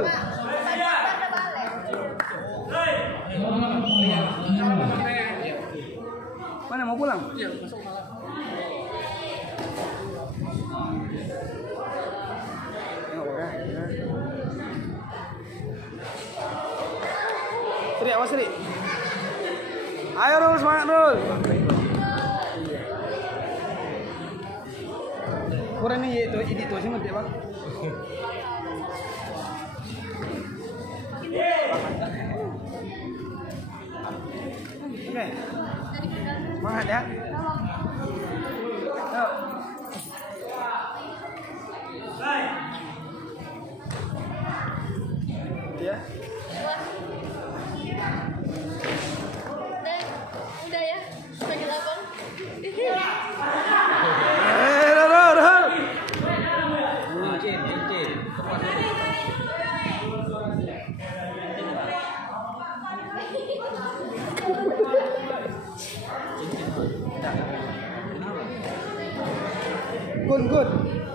Rul. Mana mau pulang? Iya, masuk malam. Sri, awas Sri. Ayo Rul, semangat Rul. Kurang nih itu sih mati Bang. Oke. Semangat ya. Yuk. Ya. Udah ya, sebagai lapang. Good.